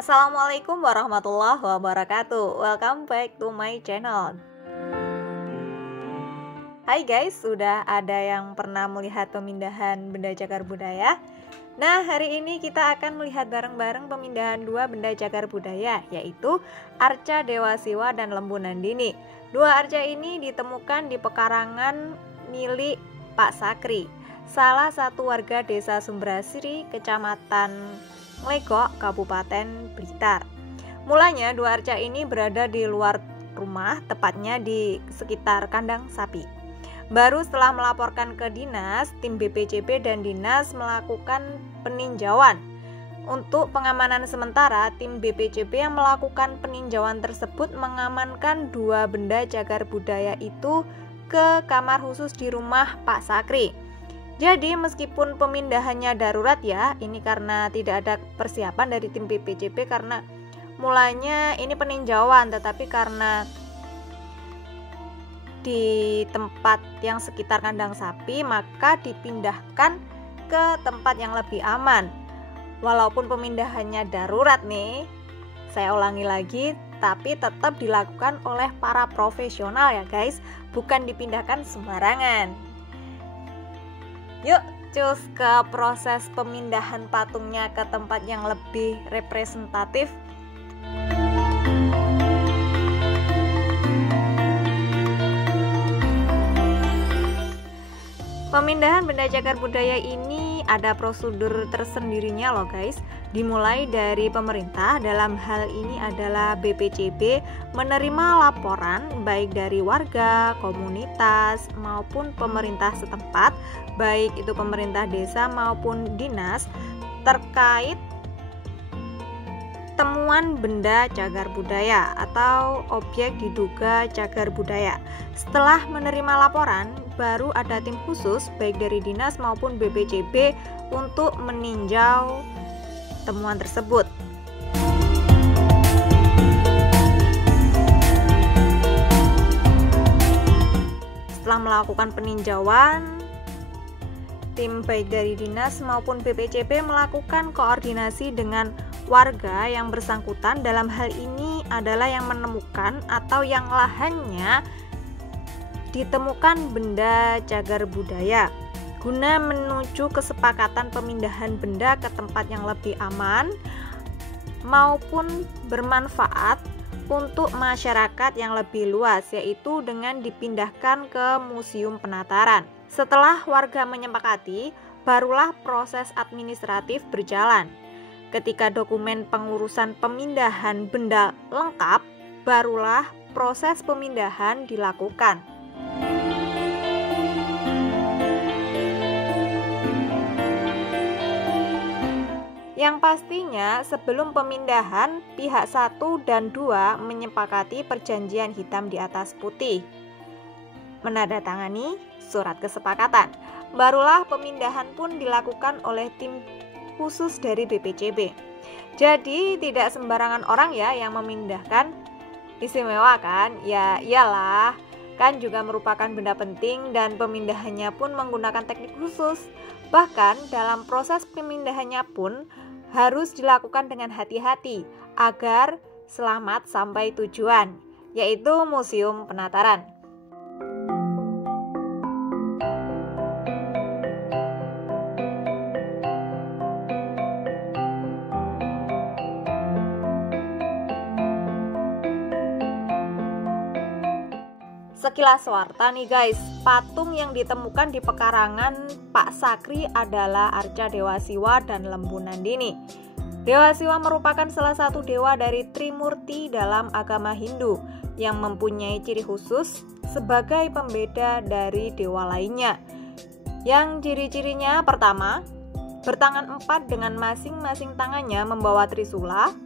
Assalamualaikum warahmatullahi wabarakatuh. Welcome back to my channel. Hai guys, sudah ada yang pernah melihat pemindahan benda cagar budaya? Nah, hari ini kita akan melihat bareng-bareng pemindahan dua benda cagar budaya, yaitu arca Dewa Siwa dan Lembu Nandini. Dua arca ini ditemukan di pekarangan milik Pak Sakri, salah satu warga desa Sumberasri, kecamatan Nglegok, Kabupaten Blitar. Mulanya dua arca ini berada di luar rumah, tepatnya di sekitar kandang sapi. Baru setelah melaporkan ke dinas, tim BPCB dan dinas melakukan peninjauan. Untuk pengamanan sementara, tim BPCB yang melakukan peninjauan tersebut mengamankan dua benda cagar budaya itu ke kamar khusus di rumah Pak Sakri. Jadi meskipun pemindahannya darurat ya, ini karena tidak ada persiapan dari tim BPCB, karena mulanya ini peninjauan, tetapi karena di tempat yang sekitar kandang sapi maka dipindahkan ke tempat yang lebih aman. Walaupun pemindahannya darurat nih, saya ulangi lagi, tapi tetap dilakukan oleh para profesional ya guys, bukan dipindahkan sembarangan. Yuk cus ke proses pemindahan patungnya ke tempat yang lebih representatif. Pemindahan benda cagar budaya ini ada prosedur tersendirinya loh guys. Dimulai dari pemerintah, dalam hal ini adalah BPCB, menerima laporan baik dari warga, komunitas maupun pemerintah setempat, baik itu pemerintah desa maupun dinas, terkait temuan benda cagar budaya atau objek diduga cagar budaya. Setelah menerima laporan, baru ada tim khusus baik dari dinas maupun BPCB untuk meninjau temuan tersebut. Setelah melakukan peninjauan, tim baik dari dinas maupun BPCB melakukan koordinasi dengan warga yang bersangkutan. Dalam hal ini adalah yang menemukan atau yang lahannya ditemukan benda cagar budaya, guna menuju kesepakatan pemindahan benda ke tempat yang lebih aman maupun bermanfaat untuk masyarakat yang lebih luas, yaitu dengan dipindahkan ke Museum Penataran. Setelah warga menyepakati, barulah proses administratif berjalan. Ketika dokumen pengurusan pemindahan benda lengkap, barulah proses pemindahan dilakukan. Yang pastinya sebelum pemindahan, pihak 1 dan 2 menyepakati perjanjian hitam di atas putih, menandatangani surat kesepakatan. Barulah pemindahan pun dilakukan oleh tim khusus dari BPCB. Jadi tidak sembarangan orang ya yang memindahkan. Istimewa kan? Ya iyalah, kan juga merupakan benda penting dan pemindahannya pun menggunakan teknik khusus. Bahkan dalam proses pemindahannya pun harus dilakukan dengan hati-hati agar selamat sampai tujuan, yaitu Museum Penataran. Sekilas warta nih guys, patung yang ditemukan di pekarangan Pak Sakri adalah arca Dewa Siwa dan Lembu Nandini. Dewa Siwa merupakan salah satu dewa dari Trimurti dalam agama Hindu yang mempunyai ciri khusus sebagai pembeda dari dewa lainnya. Yang ciri-cirinya pertama, bertangan 4 dengan masing-masing tangannya membawa trisula,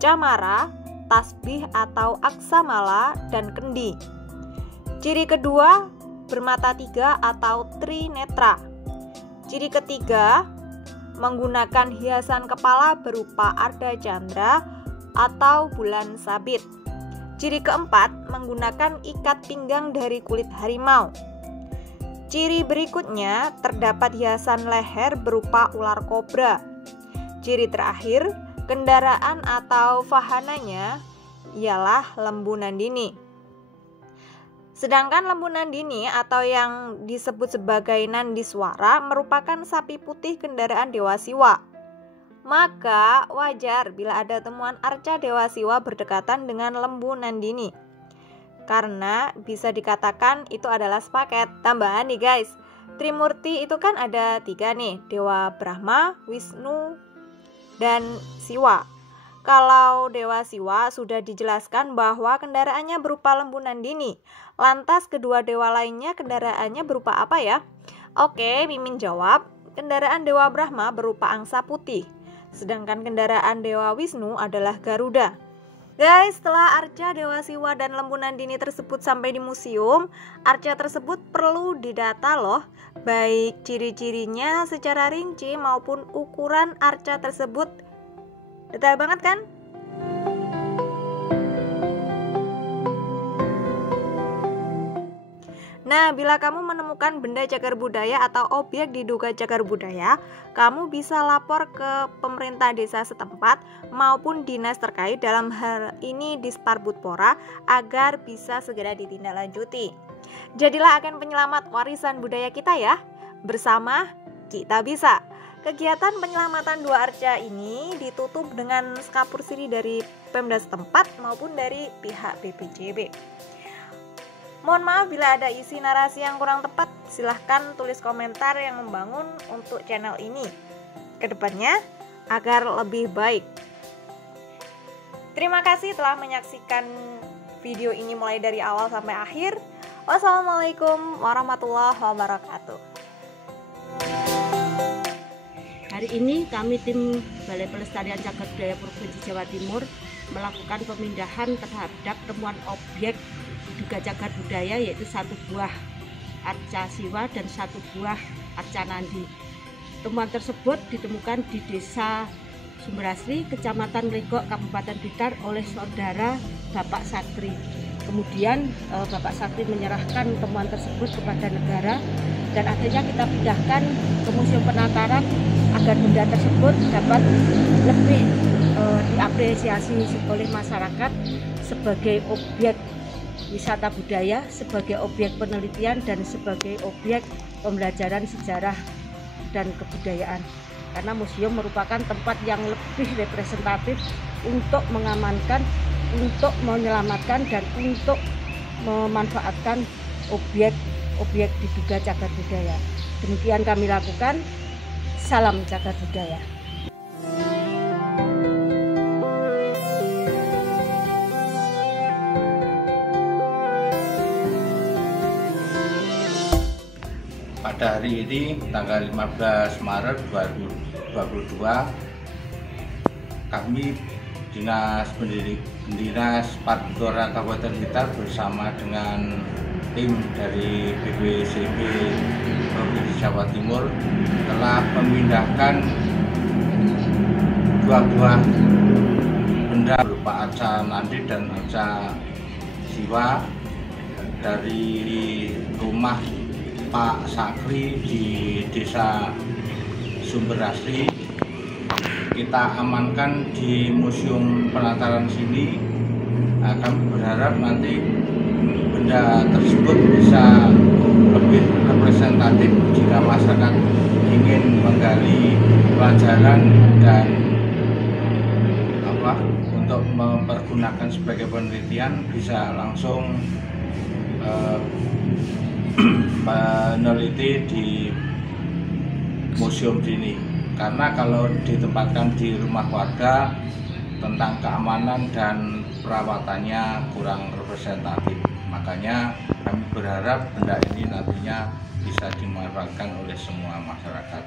camara, tasbih atau aksamala, dan kendi. Ciri kedua, bermata 3 atau trinetra. Ciri ketiga, menggunakan hiasan kepala berupa arda candra atau bulan sabit. Ciri keempat, menggunakan ikat pinggang dari kulit harimau. Ciri berikutnya, terdapat hiasan leher berupa ular kobra. Ciri terakhir, Kendaraan atau vahananya ialah lembu nandini. Sedangkan lembu nandini atau yang disebut sebagai nandiswara merupakan sapi putih kendaraan Dewa Siwa. Maka wajar bila ada temuan arca Dewa Siwa berdekatan dengan lembu nandini, karena bisa dikatakan itu adalah sepaket. Tambahan nih guys, Trimurti itu kan ada 3 nih, Dewa Brahma, Wisnu, dan Siwa. Kalau Dewa Siwa sudah dijelaskan bahwa kendaraannya berupa lembu nandini. Lantas kedua dewa lainnya kendaraannya berupa apa ya? Oke, Mimin jawab, kendaraan Dewa Brahma berupa angsa putih, sedangkan kendaraan Dewa Wisnu adalah Garuda. Guys, setelah arca Dewa Siwa dan lembu nandini tersebut sampai di museum, arca tersebut perlu didata loh, baik ciri-cirinya secara rinci maupun ukuran arca tersebut. Detail banget kan? Nah, bila kamu menemukan benda cagar budaya atau objek diduga cagar budaya, kamu bisa lapor ke pemerintah desa setempat maupun dinas terkait, dalam hal ini Disparbudpora, agar bisa segera ditindaklanjuti. Jadilah agen penyelamat warisan budaya kita ya. Bersama kita bisa. Kegiatan penyelamatan 2 arca ini ditutup dengan skapur siri dari Pemda setempat maupun dari pihak BPJB. Mohon maaf bila ada isi narasi yang kurang tepat, silahkan tulis komentar yang membangun untuk channel ini kedepannya agar lebih baik. Terima kasih telah menyaksikan video ini mulai dari awal sampai akhir. Wassalamualaikum warahmatullahi wabarakatuh. Hari ini kami tim Balai Pelestarian Cagar Budaya Provinsi Jawa Timur melakukan pemindahan terhadap temuan objek diduga cagar budaya, yaitu 1 buah arca Siwa dan 1 buah arca Nandi. Temuan tersebut ditemukan di Desa Sumberasri, Kecamatan Legok, Kabupaten Blitar oleh saudara Bapak Sakri. Kemudian Bapak Sakri menyerahkan temuan tersebut kepada negara dan akhirnya kita pindahkan ke Museum Penataran agar benda tersebut dapat lebih diapresiasi oleh masyarakat sebagai objek wisata budaya, sebagai objek penelitian, dan sebagai objek pembelajaran sejarah dan kebudayaan. Karena museum merupakan tempat yang lebih representatif untuk mengamankan, untuk menyelamatkan, dan untuk memanfaatkan objek-objek diduga cagar budaya. Demikian kami lakukan. Salam cagar budaya. Pada hari ini, tanggal 15 Maret 2022, kami Dinas Parbudpora Kabupaten Blitar bersama dengan tim dari BPJB Provinsi Jawa Timur telah memindahkan 2 buah benda berupa arca Nandi dan arca Siwa dari rumah Pak Sakri di Desa Sumberasri. Kita amankan di Museum Penataran sini. Nah, kami berharap nanti benda tersebut bisa lebih representatif jika masyarakat ingin menggali pelajaran dan untuk mempergunakan sebagai penelitian, bisa langsung meneliti di museum ini. Karena kalau ditempatkan di rumah warga, tentang keamanan dan perawatannya kurang representatif. Makanya kami berharap benda ini nantinya bisa dimanfaatkan oleh semua masyarakat.